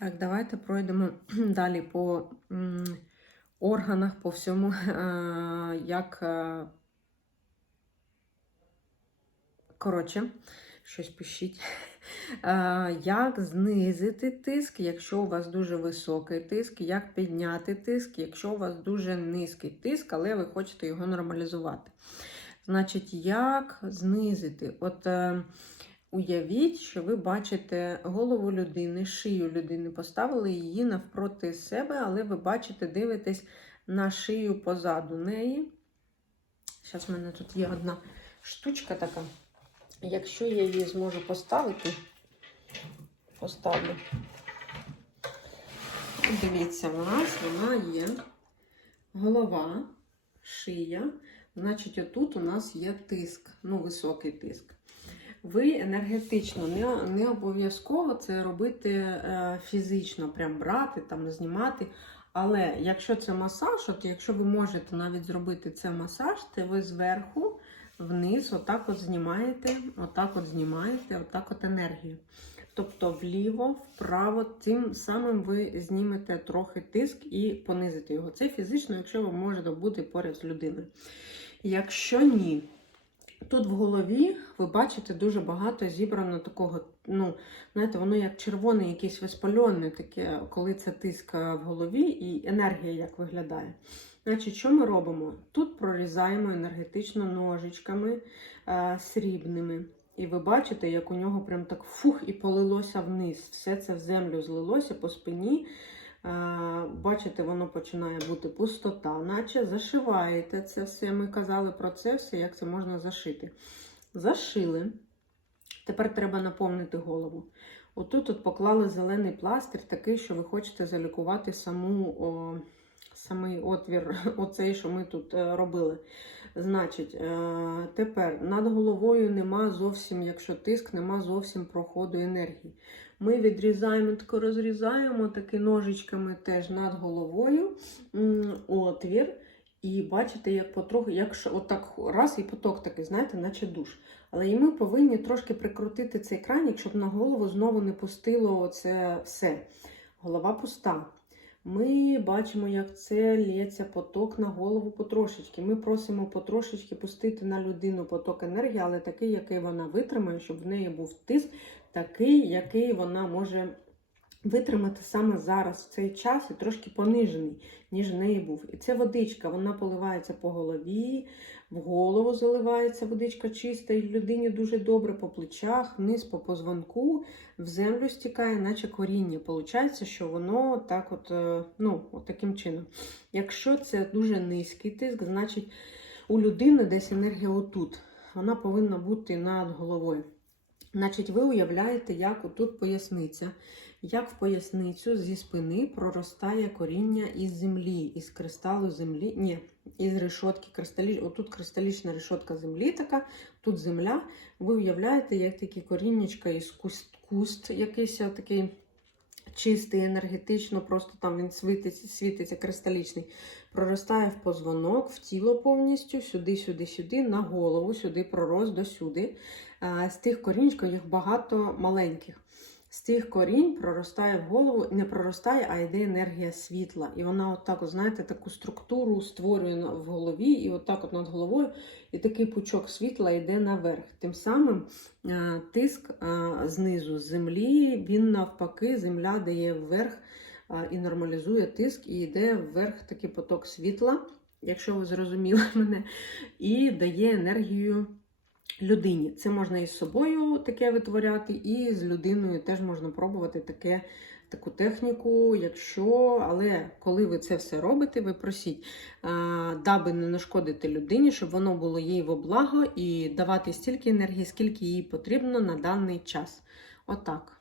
Так, давайте пройдемо далі по органах, по всьому, е, як. е, Коротше, щось пишіть. Е, Як знизити тиск, якщо у вас дуже високий тиск, як підняти тиск, якщо у вас дуже низький тиск, але ви хочете його нормалізувати. Значить, як знизити? От уявіть, що ви бачите голову людини, шию людини, поставили її навпроти себе, але ви бачите, дивитесь на шию позаду неї. Зараз в мене тут є одна штучка така. Якщо я її зможу поставити, поставлю. Дивіться, у нас вона є голова, шия. Значить, отут у нас є тиск, ну, високий тиск. Ви енергетично не, не обов'язково це робити е, фізично, прям брати, там, знімати. Але якщо це масаж, от якщо ви можете навіть зробити це масаж, то ви зверху вниз, отак от знімаєте, отак от знімаєте, отак от енергію. Тобто вліво, вправо, тим самим ви знімете трохи тиск і понизите його. Це фізично, якщо ви можете бути поряд з людиною. Якщо ні, тут в голові ви бачите дуже багато зібрано такого, ну, знаєте, воно як червоне, якесь виспальоне, таке, коли це тиск в голові і енергія як виглядає. Значить, що ми робимо? Тут прорізаємо енергетично ножичками е, срібними. І ви бачите, як у нього прям так фух і полилося вниз. Все це в землю злилося по спині. Е, бачите, воно починає бути пустота, наче зашиваєте це все. Ми казали про це все, як це можна зашити. Зашили. Тепер треба наповнити голову. Отут от поклали зелений пластир, такий, що ви хочете залікувати саму. О, самий отвір, оцей, що ми тут е, робили. Значить, е, тепер над головою нема зовсім, якщо тиск, нема зовсім проходу енергії. Ми відрізаємо, тако розрізаємо таки ножичками теж над головою отвір. І бачите, як потроху, якщо отак раз і поток такий, знаєте, наче душ. Але і ми повинні трошки прикрутити цей кранік, щоб на голову знову не пустило це все. Голова пуста. Ми бачимо, як це лється поток на голову потрошечки. Ми просимо потрошечки пустити на людину поток енергії, але такий, який вона витримає, щоб в неї був тиск, такий, який вона може витримати саме зараз, в цей час, і трошки понижений, ніж в неї був. І це водичка, вона поливається по голові, в голову заливається водичка чиста, і людині дуже добре по плечах, вниз по позвонку, в землю стікає, наче коріння. Получається, що воно так от, е, ну, от таким чином. Якщо це дуже низький тиск, значить у людини десь енергія отут. Вона повинна бути над головою. Значить, ви уявляєте, як отут поясниця, як в поясницю зі спини проростає коріння із землі, із кристалу землі, ні, із решотки кристалі... Отут кристалічна решотка землі така, тут земля. Ви уявляєте, як такі коріннячка із куст, куст якийсь такий чистий, енергетично, просто там він світиться, світиться кристалічний, проростає в позвонок, в тіло повністю, сюди, сюди, сюди, на голову, сюди пророс до сюди. З тих корінчиків їх багато маленьких. З тих корінь проростає в голову, не проростає, а йде енергія світла. І вона, отак, от, знаєте, таку структуру створює в голові, і отак от над головою, і такий пучок світла йде наверх. Тим самим тиск знизу з землі, він навпаки, земля дає вверх і нормалізує тиск, і йде вверх такий поток світла, якщо ви зрозуміли мене, і дає енергію людині. Це можна і з собою таке витворяти, і з людиною теж можна пробувати таке, таку техніку, якщо, але коли ви це все робите, ви просіть, даби не нашкодити людині, щоб воно було їй в облаго і давати стільки енергії, скільки їй потрібно на даний час. Отак.